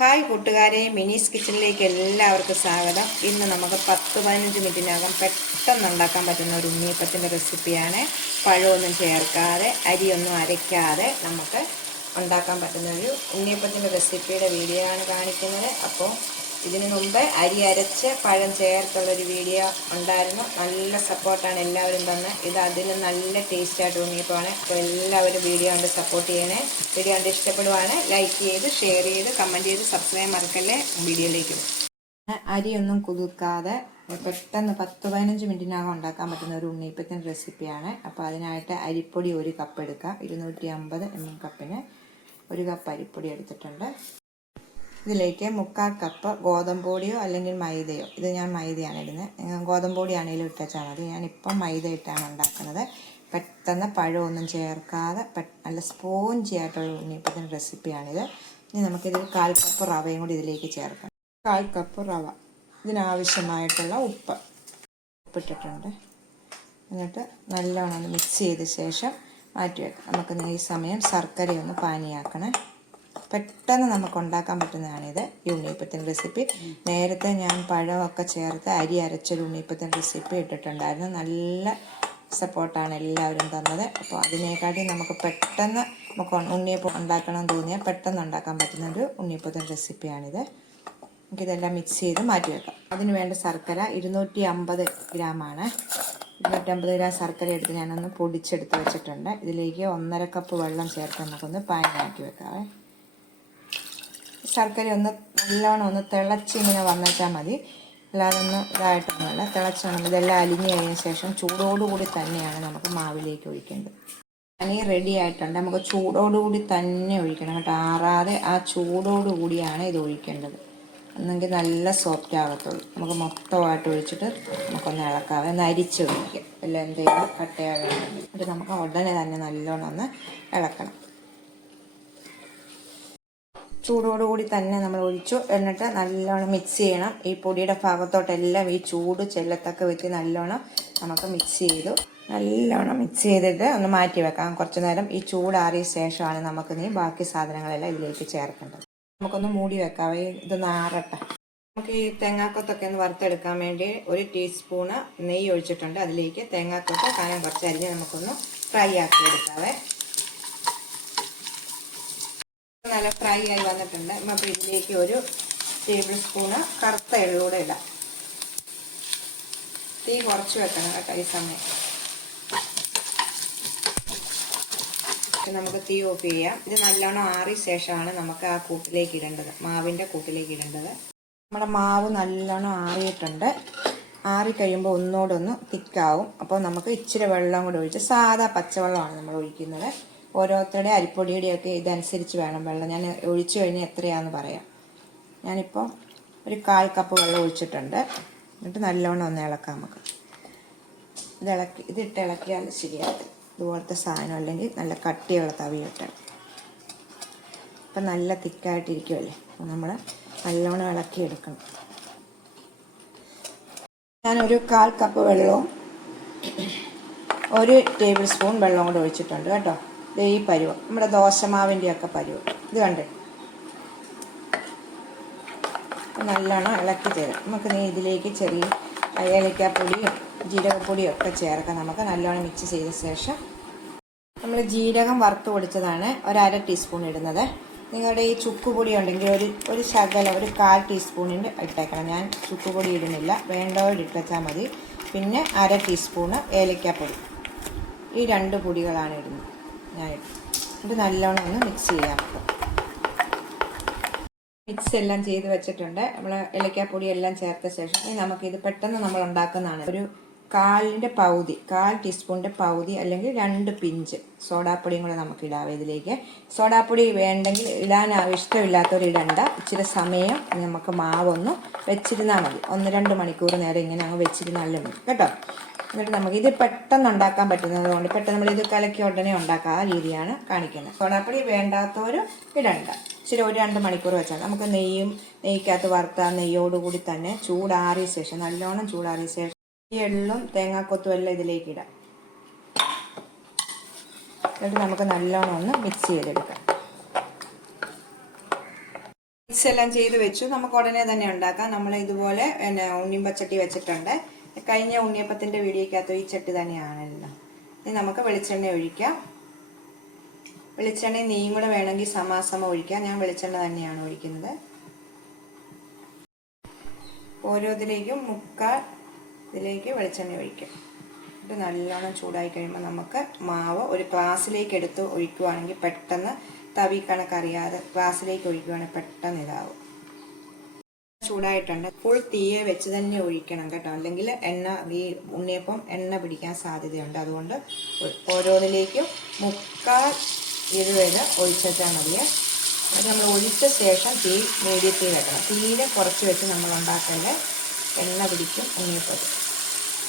Hi കൂട്ടുകാരെ മിനീസ് കിച്ചണിലേക്ക് എല്ലാവർക്കും സ്വാഗതം. ഇന്ന് നമുക്ക് പത്ത് പതിനഞ്ച് മിനിറ്റിനകം പെട്ടെന്ന് ഉണ്ടാക്കാൻ പറ്റുന്ന ഒരു ഉണ്ണിയപ്പത്തിന്റെ റെസിപ്പിയാണ്. പഴമൊന്നും ചേർക്കാതെ അരിയൊന്നും അരയ്ക്കാതെ നമുക്ക് ഉണ്ടാക്കാൻ പറ്റുന്ന ഒരു ഉണ്ണിയപ്പത്തിന്റെ റെസിപ്പിയുടെ വീഡിയോ ആണ് കാണിക്കുന്നത്. അപ്പോൾ ഇതിനു മുമ്പ് അരി അരച്ച് പഴം ചേർത്തുള്ളൊരു വീഡിയോ ഉണ്ടായിരുന്നു. നല്ല സപ്പോർട്ടാണ് എല്ലാവരും തന്നെ. ഇത് അതിന് നല്ല ടേസ്റ്റായിട്ട് തോന്നിയപ്പോഴാണ് അപ്പോൾ എല്ലാവരും വീഡിയോ കണ്ട് സപ്പോർട്ട് ചെയ്യണേ. വീഡിയോ കണ്ട് ഇഷ്ടപ്പെടുവാണ്. ലൈക്ക് ചെയ്ത് ഷെയർ ചെയ്ത് കമന്റ് ചെയ്ത് സബ്സ്ക്രൈബ് മറക്കല്ലേ. വീഡിയോയിലേക്ക് അരിയൊന്നും കുതിർക്കാതെ പെട്ടെന്ന് പത്ത് പതിനഞ്ച് മിനിറ്റിനകം ഉണ്ടാക്കാൻ പറ്റുന്ന ഒരു ഉണ്ണിയപ്പത്തിന്റെ റെസിപ്പിയാണ് അപ്പോൾ അതിനായിട്ട് അരിപ്പൊടി ഒരു കപ്പ് എടുക്കുക ഇരുന്നൂറ്റി അമ്പത് എം എം കപ്പിന് ഒരു കപ്പ് അരിപ്പൊടി എടുത്തിട്ടുണ്ട്. ഇതിലേക്ക് മുക്കാൽ കപ്പ് ഗോതമ്പ് പൊടിയോ അല്ലെങ്കിൽ മൈദയോ. ഇത് ഞാൻ മൈദയാണ് ഇടുന്നത് ഗോതമ്പ് പൊടിയാണെങ്കിലും ഇട്ടാൽ മതി. ഞാനിപ്പം മൈദ ഇട്ടാണ് ഉണ്ടാക്കുന്നത്. പെട്ടെന്ന് പഴമൊന്നും ചേർക്കാതെ നല്ല സ്പോഞ്ചി ആയിട്ടുള്ള ഉണ്ണിയപ്പത്തിന്റെ റെസിപ്പിയാണിത്. ഇനി നമുക്കിതിൽ കാൽ കപ്പ് റവയും കൂടി ഇതിലേക്ക് ചേർക്കാം. കാൽ കപ്പ് റവ. ഇതിനാവശ്യമായിട്ടുള്ള ഉപ്പ് ഉപ്പിട്ടിട്ടുണ്ട്. എന്നിട്ട് നല്ലോണം മിക്സ് ചെയ്ത ശേഷം മാറ്റി വെക്കാം. നമുക്ക് ഈ സമയം ശർക്കരയൊന്ന് പാനിയാക്കണേ. പെട്ടെന്ന് നമുക്ക് ഉണ്ടാക്കാൻ പറ്റുന്നതാണിത് ഈ ഉണ്ണിയപ്പത്തിന്റെ റെസിപ്പി നേരത്തെ ഞാൻ പഴമൊക്കെ ചേർത്ത് അരി അരച്ചൊരു ഉണ്ണിയപ്പത്തിന്റെ റെസിപ്പി ഇട്ടിട്ടുണ്ടായിരുന്നു. നല്ല സപ്പോർട്ടാണ് എല്ലാവരും തന്നത്. അപ്പോൾ അതിനെക്കാട്ടി നമുക്ക് പെട്ടെന്ന് നമുക്ക് ഉണ്ണിയപ്പം ഉണ്ടാക്കണം തോന്നിയാൽ പെട്ടെന്ന് ഉണ്ടാക്കാൻ പറ്റുന്ന ഒരു ഉണ്ണിയപ്പത്തിന്റെ റെസിപ്പിയാണിത് നമുക്കിതെല്ലാം മിക്സ് ചെയ്ത് മാറ്റി വെക്കാം. അതിന് വേണ്ട ശർക്കര ഇരുന്നൂറ്റി അമ്പത് ഗ്രാമാണ് ഇരുന്നൂറ്റമ്പത് ഗ്രാം ശർക്കര എടുത്ത് ഞാനൊന്ന് പൊടിച്ചെടുത്ത് വെച്ചിട്ടുണ്ട്. ഇതിലേക്ക് ഒന്നര കപ്പ് വെള്ളം ചേർത്ത് നമുക്കൊന്ന് പാനിയാക്കി വെക്കാവേ. ശർക്കര ഒന്ന് നല്ലോണം ഒന്ന് തിളച്ചിങ്ങനെ വന്നിട്ടാൽ മതി. അല്ലാതെ ഒന്ന് ഇതായിട്ടൊന്നുമല്ല തിളച്ചാണ് ഇതെല്ലാം അലിഞ്ഞു കഴിഞ്ഞ ശേഷം ചൂടോടുകൂടി തന്നെയാണ് നമുക്ക് മാവിലേക്ക് ഒഴിക്കേണ്ടത്. പനി റെഡി ആയിട്ടുണ്ട്. നമുക്ക് ചൂടോടുകൂടി തന്നെ ഒഴിക്കണം കേട്ടോ. ആറാതെ ആ ചൂടോടുകൂടിയാണ് ഇത് ഒഴിക്കേണ്ടത്. എന്നെങ്കിൽ നല്ല സോഫ്റ്റ് ആകത്തുള്ളൂ നമുക്ക് മൊത്തമായിട്ട് ഒഴിച്ചിട്ട് നമുക്കൊന്ന് ഇളക്കാതെ ഒന്ന് അരിച്ച് ഒഴിക്കാം അല്ല എന്തെങ്കിലും കട്ടയാകുന്നുണ്ടെങ്കിൽ എന്നിട്ട് നമുക്ക് ഉടനെ തന്നെ നല്ലോണം ഒന്ന് ഇളക്കണം. ചൂടോടുകൂടി തന്നെ നമ്മൾ ഒഴിച്ചു. എന്നിട്ട് നല്ലോണം മിക്സ് ചെയ്യണം. ഈ പൊടിയുടെ ഭാഗത്തോട്ടെല്ലാം ഈ ചൂട് ചെല്ലത്തക്ക വെച്ച് നല്ലോണം നമുക്ക് മിക്സ് ചെയ്തു. നല്ലോണം മിക്സ് ചെയ്തിട്ട് ഒന്ന് മാറ്റി വെക്കാം. കുറച്ച് നേരം ഈ ചൂടാറിയ ശേഷമാണ് നമുക്ക് നീ ബാക്കി സാധനങ്ങളെല്ലാം ഇതിലേക്ക് ചേർക്കേണ്ടത്. നമുക്കൊന്ന് മൂടി വെക്കാം. ഇത് നാറട്ടെ നമുക്ക് ഈ തേങ്ങാക്കൊത്തൊക്കെ ഒന്ന് വറുത്തെടുക്കാൻ വേണ്ടി ഒരു ടീസ്പൂണ് നെയ്യ് ഒഴിച്ചിട്ടുണ്ട്. അതിലേക്ക് തേങ്ങാക്കൊത്ത് കായം കുറച്ച് അരിഞ്ഞ് നമുക്കൊന്ന് ഫ്രൈ ആക്കി എടുക്കാവേ നല്ല ഫ്രൈ ആയി വന്നിട്ടുണ്ട്. അപ്പോൾ ഇതിലേക്ക് ഒരു ടേബിൾ സ്പൂണ് കറുത്ത എള്ളൂടെ ഇടാം. തീ കുറച്ച് വെക്കണം കേട്ടോ ഈ സമയം. നമുക്ക് തീ ഓഫ് ചെയ്യാം. ഇത് നല്ലോണം ആറിയ ശേഷമാണ് നമുക്ക് ആ കൂട്ടിലേക്ക് ഇടേണ്ടത്. മാവിന്റെ കൂട്ടിലേക്ക് ഇടേണ്ടത്. നമ്മുടെ മാവ് നല്ലോണം ആറിയിട്ടുണ്ട്. ആറി കഴിയുമ്പോൾ ഒന്നോടൊന്ന് തിക്കാവും അപ്പോൾ നമുക്ക് ഇച്ചിരി വെള്ളം കൂടി ഒഴിച്ച് സാധാ പച്ചവെള്ളമാണ് നമ്മൾ ഒഴിക്കുന്നത്. ഓരോരുത്തരുടെ അരിപ്പൊടിയുടെയൊക്കെ ഇതനുസരിച്ച് വേണം വെള്ളം. ഞാൻ ഒഴിച്ചു കഴിഞ്ഞാൽ എത്രയാണെന്ന് പറയാം. ഞാനിപ്പോൾ ഒരു കാൽ കപ്പ് വെള്ളം ഒഴിച്ചിട്ടുണ്ട്. എന്നിട്ട് നല്ലോണം ഒന്ന് ഇളക്കാം നമുക്ക്. ഇത് ഇളക്കി ഇതിട്ട് ഇളക്കിയാൽ ശരിയാകും ഇതുപോലത്തെ സാധനം അല്ലെങ്കിൽ നല്ല കട്ടിയുള്ള തവി ഇട്ടാൽ ഇപ്പം നല്ല തിക്കായിട്ടിരിക്കുമല്ലേ നമ്മൾ നല്ലോണം ഇളക്കി എടുക്കണം. ഞാനൊരു കാൽ കപ്പ് വെള്ളവും ഒരു ടേബിൾ സ്പൂൺ വെള്ളം കൂടെ ഒഴിച്ചിട്ടുണ്ട് കേട്ടോ. ഈ പരുവം. നമ്മുടെ ദോശമാവിന്റെയൊക്കെ പരുവം. ഇത് കണ്ടേ. നല്ലോണം ഇളക്കി തരാം. നമുക്ക് നീ ഇതിലേക്ക് ചെറിയ ഏലക്കാപ്പൊടിയും ജീരകപ്പൊടിയും ഒക്കെ ചേർക്കാം. നമുക്ക് നല്ലോണം മിക്സ് ചെയ്ത ശേഷം നമ്മൾ ജീരകം വറുത്ത് പൊടിച്ചതാണ് ഒരര ടീസ്പൂൺ ഇടുന്നത്. നിങ്ങളുടെ ഈ ചുക്കുപൊടി ഉണ്ടെങ്കിൽ ഒരു ഒരു ശകല ഒരു കാൽ ടീസ്പൂണിന്റെ ഇട്ടേക്കണം. ഞാൻ ചുക്കുപൊടി ഇടുന്നില്ല. വേണ്ടവർ ഇട്ടാൽ മതി. പിന്നെ അര ടീസ്പൂണ് ഏലക്കാപ്പൊടി. ഈ രണ്ട് പൊടികളാണ് ഇടുന്നത്. ഞാൻ ഇത് നല്ലോണം ഒന്ന് മിക്സ് ചെയ്യാം. മിക്സ് എല്ലാം ചെയ്ത് വെച്ചിട്ടുണ്ട്. നമ്മൾ ഇലക്കാപ്പൊടി എല്ലാം ചേർത്ത ശേഷം ഇനി നമുക്കിത് പെട്ടെന്ന് നമ്മൾ ഉണ്ടാക്കുന്നതാണ്. ഒരു കാലിന്റെ പകുതി കാൽ ടീസ്പൂണിന്റെ പകുതി അല്ലെങ്കിൽ രണ്ട് പിഞ്ച് സോഡാപ്പൊടിയും കൂടെ നമുക്ക് ഇടാവേ ഇതിലേക്ക്. സോഡാപ്പൊടി വേണ്ടെങ്കിൽ ഇടാൻ ഇഷ്ടമില്ലാത്തവർ ഇടണ്ട. ഇച്ചിരി സമയം നമുക്ക് മാവൊന്ന് വെച്ചിരുന്നാൽ മതി. ഒന്ന് രണ്ട് മണിക്കൂർ നേരം ഇങ്ങനെ അങ്ങ് വെച്ചിരുന്നാലും മതി. കേട്ടോ? എന്നിട്ട് നമുക്ക് ഇത് പെട്ടെന്ന് ഉണ്ടാക്കാൻ പറ്റുന്നത് കൊണ്ട് പെട്ടെന്ന് നമ്മൾ ഇത് കലക്കി ഉടനെ ഉണ്ടാക്കുക ആ രീതിയാണ് കാണിക്കുന്നത്. സോഡാപ്പൊടി വേണ്ടാത്തവരും ഇടണ്ട. ഇച്ചിരി ഒരു രണ്ട് മണിക്കൂർ വെച്ചാൽ നമുക്ക് നെയ്യും നെയ്ക്കകത്ത് വറുത്ത നെയ്യോടുകൂടി തന്നെ ചൂടാറിയ ശേഷം നല്ലോണം ചൂടാറിയ ശേഷം എള്ളും തേങ്ങാക്കൊത്തും എല്ലാം ഇതിലേക്ക് ഇടാം. എന്നിട്ട് നമുക്ക് നല്ലോണം ഒന്ന് മിക്സ് ചെയ്തെടുക്കാം. മിക്സ് എല്ലാം ചെയ്ത് വെച്ചു. നമുക്ക് ഉടനെ തന്നെ ഉണ്ടാക്കാം. നമ്മൾ ഇതുപോലെ പിന്നെ ഉണ്ണിയും പച്ചട്ടി വെച്ചിട്ടുണ്ട്. കഴിഞ്ഞ ഉണ്ണിയപ്പത്തിന്റെ വീഡിയോക്കകത്ത് ഈ ചട്ടി തന്നെയാണല്ലോ. ഇനി നമുക്ക് വെളിച്ചെണ്ണ ഒഴിക്കാം. വെളിച്ചെണ്ണയും നെയ്യും കൂടെ വേണമെങ്കിൽ സമാസമം ഒഴിക്കാം. ഞാൻ വെളിച്ചെണ്ണ തന്നെയാണ് ഒഴിക്കുന്നത്. ഓരോതിലേക്കും മുക്കാൽ ഇതിലേക്ക് വെളിച്ചെണ്ണ ഒഴിക്കാം. ഇത് നല്ലോണം ചൂടായി കഴിയുമ്പോൾ നമുക്ക് മാവ് ഒരു ഗ്ലാസ്സിലേക്ക് എടുത്ത് ഒഴിക്കുവാണെങ്കിൽ പെട്ടെന്ന് തവി കണക്കറിയാതെ ഗ്ലാസ്സിലേക്ക് ഒഴിക്കുവാണെങ്കിൽ പെട്ടെന്ന് ഇതാവും. ചൂടായിട്ടുണ്ട്. ഫുൾ തീയെ വെച്ച് തന്നെ ഒഴിക്കണം കേട്ടോ. അല്ലെങ്കിൽ എണ്ണ ഈ ഉണ്ണിയപ്പം എണ്ണ പിടിക്കാൻ സാധ്യതയുണ്ട്. അതുകൊണ്ട് ഓരോന്നിലേക്കും മുക്കാൽ ഇത് വരെ ഒഴിച്ചാൽ മതിയെ അത് നമ്മൾ ഒഴിച്ച ശേഷം തീ മീഡിയത്തിൽ വെക്കണം. തീരെ കുറച്ച് വെച്ച് നമ്മൾ ഉണ്ടാക്കേണ്ട എണ്ണ പിടിക്കും ഉണ്ണിയപ്പം.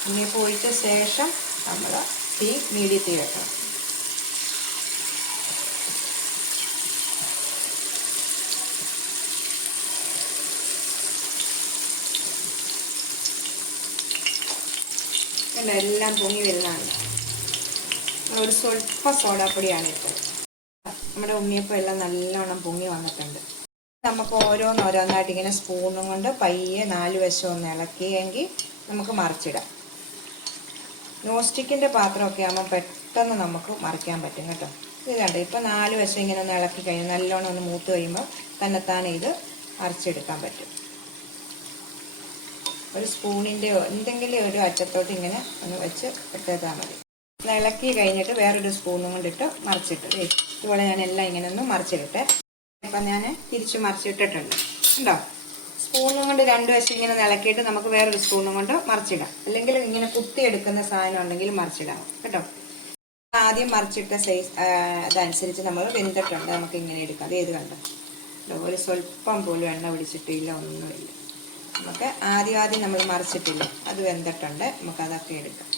ഉണ്ണിയപ്പം ഒഴിച്ച ശേഷം നമ്മൾ തീ മീഡിയത്തിൽ വെക്കണം. എല്ലാം പൊങ്ങി വരുന്നതാണ്. ഒരു സ്വല്പ സോഡാപ്പൊടിയാണ് ഇട്ടത്. നമ്മുടെ ഉണ്ണിയപ്പം എല്ലാം നല്ലോണം പൊങ്ങി വന്നിട്ടുണ്ട്. നമുക്ക് ഓരോന്നോരോന്നായിട്ട് ഇങ്ങനെ സ്പൂണും കൊണ്ട് പയ്യെ നാല് വശം ഒന്ന് ഇളക്കിയെങ്കിൽ നമുക്ക് മറിച്ചിടാം. നോൺ സ്റ്റിക്കിന്റെ പാത്രമൊക്കെ ആകുമ്പോൾ പെട്ടെന്ന് നമുക്ക് മറിക്കാൻ പറ്റും കേട്ടോ. ഇത് കണ്ടോ? ഇപ്പം നാല് വശം ഇങ്ങനെ ഒന്ന് ഇളക്കി കഴിഞ്ഞാൽ നല്ലോണം ഒന്ന് മൂത്ത് കഴിയുമ്പോൾ തന്നെത്താനെ ഇത് മറിച്ചെടുക്കാൻ പറ്റും. ഒരു സ്പൂണിന്റെയോ എന്തെങ്കിലും ഒരു അറ്റത്തോട്ട് ഇങ്ങനെ ഒന്ന് വെച്ച് എടുത്തേത്താൽ മതി. ഇളക്കി കഴിഞ്ഞിട്ട് വേറൊരു സ്പൂണും കൊണ്ടിട്ട് മറിച്ചിട്ട്. ഇതുപോലെ ഞാൻ എല്ലാം ഇങ്ങനെ ഒന്ന് മറിച്ചിട്ടെ ഇപ്പം ഞാൻ തിരിച്ച് മറിച്ചിട്ടിട്ടുണ്ട്. ഉണ്ടോ സ്പൂണും കൊണ്ട് രണ്ട് വശം ഇങ്ങനെ ഇളക്കിയിട്ട് നമുക്ക് വേറൊരു സ്പൂണും കൊണ്ട് മറിച്ചിടാം. അല്ലെങ്കിൽ ഇങ്ങനെ കുത്തിയെടുക്കുന്ന സാധനം ഉണ്ടെങ്കിൽ മറിച്ചിടാം. കേട്ടോ? ആദ്യം മറിച്ചിട്ട സൈസ് അതനുസരിച്ച് നമ്മൾ വെന്തിട്ടുണ്ട്. നമുക്ക് ഇങ്ങനെ എടുക്കാം. അത് ഏത് കണ്ടോ? ഒരു സ്വല്പം പോലും എണ്ണ പിടിച്ചിട്ടില്ല ഒന്നുമില്ല. നമുക്ക് ആദ്യം ആദ്യം നമ്മൾ മറിച്ചിട്ടില്ല? അത് വെന്തിട്ടുണ്ട്. നമുക്ക് അതൊക്കെ എടുക്കാം.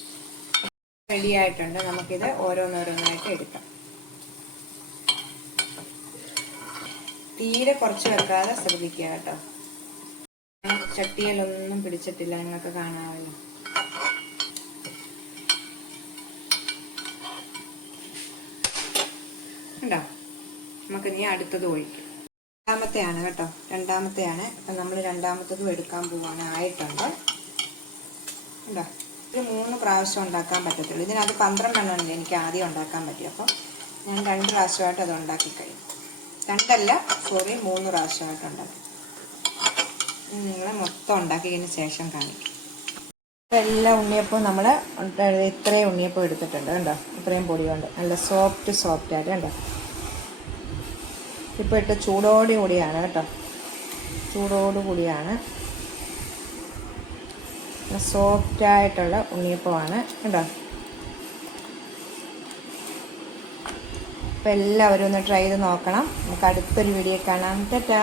റെഡി ആയിട്ടുണ്ട്. നമുക്കിത് ഓരോന്നോരോന്നായിട്ട് എടുക്കാം. തീരെ കുറച്ച് വെക്കാതെ ശ്രദ്ധിക്കുക കേട്ടോ. ചട്ടിയിലൊന്നും പിടിച്ചിട്ടില്ല. നിങ്ങൾക്ക് കാണാമല്ലോ. ഉണ്ടോ നമുക്ക് ഇനി അടുത്തത് ഒഴിക്കും രണ്ടാമത്തെയാണ് കേട്ടോ. രണ്ടാമത്തെയാണ്. നമ്മൾ രണ്ടാമത്തതും എടുക്കാൻ പോവാണ്. ആയിട്ടുണ്ട്. ഉണ്ടോ ഒരു മൂന്ന് പ്രാവശ്യം ഉണ്ടാക്കാൻ പറ്റത്തുള്ളൂ. ഇതിനകത്ത് പന്ത്രണ്ടെണ്ണം ഉണ്ട്. എനിക്ക് ആദ്യം ഉണ്ടാക്കാൻ പറ്റി. അപ്പോൾ ഞാൻ രണ്ട് പ്രാവശ്യമായിട്ട് അത് ഉണ്ടാക്കി കഴിയും രണ്ടല്ല സോറി മൂന്ന് പ്രാവശ്യമായിട്ട് ഉണ്ടാക്കി. നിങ്ങൾ മൊത്തം ഉണ്ടാക്കിയതിന് ശേഷം കാണിക്കും. എല്ലാ ഉണ്ണിയപ്പവും നമ്മൾ ഇത്രയും ഉണ്ണിയപ്പം എടുത്തിട്ടുണ്ട്. കണ്ടോ? ഇത്രയും പൊടി കൊണ്ട്. നല്ല സോഫ്റ്റ് സോഫ്റ്റ് ആയിട്ട് കണ്ടോ? ഇപ്പോൾ ഇട്ട് ചൂടോടു കൂടിയാണ് കേട്ടോ. ചൂടോടു കൂടിയാണ്. സോഫ്റ്റ് ആയിട്ടുള്ള ഉണ്ണിയപ്പമാണ് കേട്ടോ. അപ്പോൾ എല്ലാവരും ഒന്ന് ട്രൈ ചെയ്ത് നോക്കണം. നമുക്ക് അടുത്തൊരു വീഡിയോ കാണാം. ടാറ്റാ